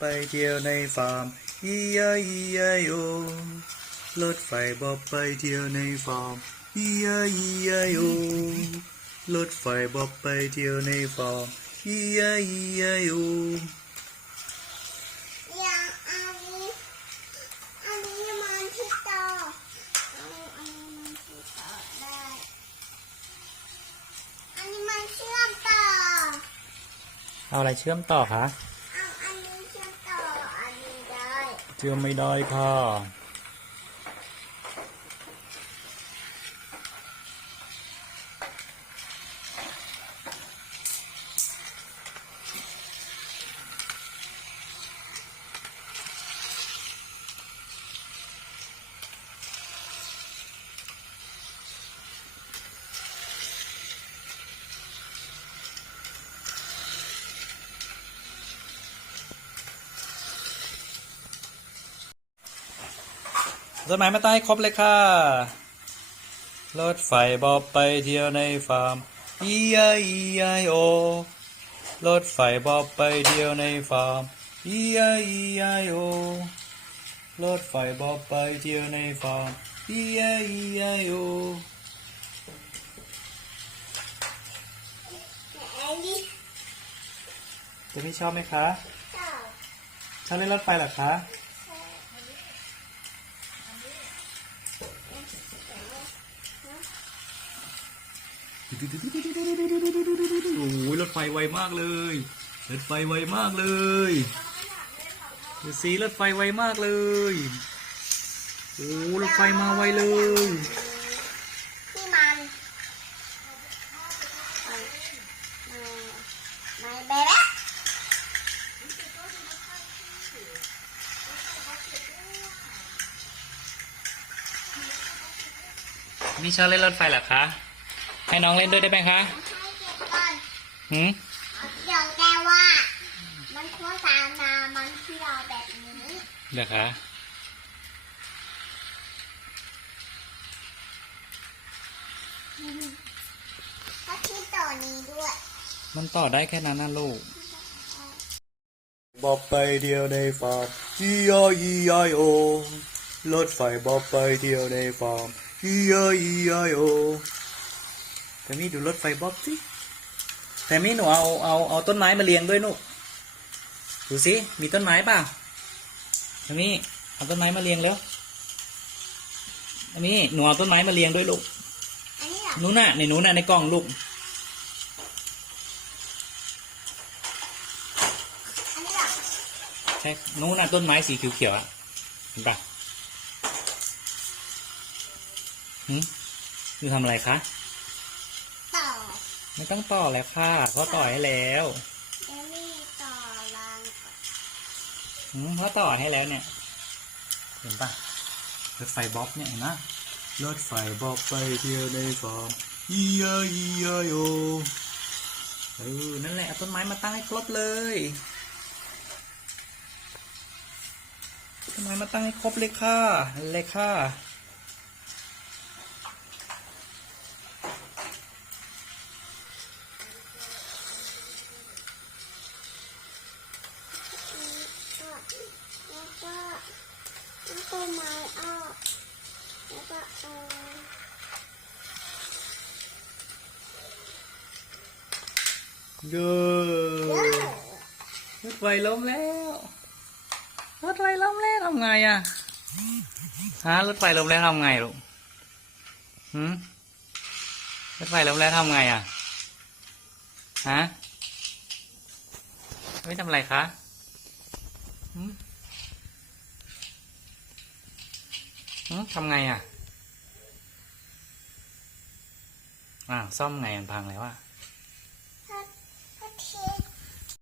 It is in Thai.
ไปเที่ยวในฟาร์มอีไออีไอโอรถไฟบ๊อบไปเที่ยวในฟาร์มอีไออีไอโอรถไฟบ๊อบไปเที่ยวในฟาร์มอีไออีไอโออย่างอันนี้อันนี้มันที่ต่อเอาอันนี้มันที่ต่อได้อันนี้มันเชื่อมต่อเอาอะไรเชื่อมต่อคะ เชื่อไม่ได้ค่ะ ต้นไม้มาตั้งให้ครบเลยค่ะ รถไฟบอบไปเที่ยวในฟาร์ม E I E I O รถไฟบอบไปเที่ยวในฟาร์ม E I E I O รถไฟบอบไปเที่ยวในฟาร์ม E I E I O อันนี้จะไม่ชอบไหมคะต่อชอบเล่นรถไฟเหรอคะ โอ้ยรถไฟไวมากเลย รถไฟไวมากเลยดูสีรถไฟไวมากเลย โอ้รถไฟมาไวเลยที่มันมันมันเบะนี่ชอบเล่นรถไฟเหรอคะ ให้น้องเล่นด้วยได้ไหมคะให้เก็บก่อนหืมเดี๋ยวแต่ว่า มันโฆษณามันเที่ยวแบบนี้เดี๋ยวคะถ้าที่ต่อนี้ด้วย มันต่อได้แค่นั้นนะลูก บอกไปเดียวในฟาร์ม E I E I O รถไฟบอกไปเดียวในฟาร์ม E I E I O แต่มี่ดูรถไฟบ๊อบสิแต่มี่หนูเอาเอาเอาต้นไม้มาเรียงด้วยลูกดูสิมีต้นไม้เปล่าแต่มี่เอาต้นไม้มาเรียงแล้วอันนี้หนูเอาต้นไม้มาเรียงด้วยลูกอันนี้เหรอหนูน่ะในหนูน่ะในกล่องลูกอันนี้เหรอใช่หนูน่ะต้นไม้สีเขียวๆอะเห็นปะหืมหนูทำอะไรคะต่อ ไม่ต้องต่อแล้วค่ะเขาต่อให้แล้วเดลี่ต่อรางก่อนหืมเขาต่อให้แล้วเนี่ย เห็นปะรถไฟบ๊อบเนี่ยเห็นไหมรถไฟบ๊อบไปเที่ยวในฟาร์มอียอียโยเออนั่นแหละเอาต้นไม้มาตั้งให้ครบเลยต้นไม้มาตั้งให้ครบเลยค่ะนั่นเลยค่ะ แล้วก็ แล้วไม้ออกแล้วก็เอาเย้รถไฟล้มแล้วรถไฟล้มแล้วทำไงอะฮะรถไฟล้มแล้วทำไงลูกหืมรถไฟล้มแล้วทำไงอะฮะไม่ทำอะไรคะหืมหืม ทำไงอะ อ่าซ่อมไงมันพังแล้วอะ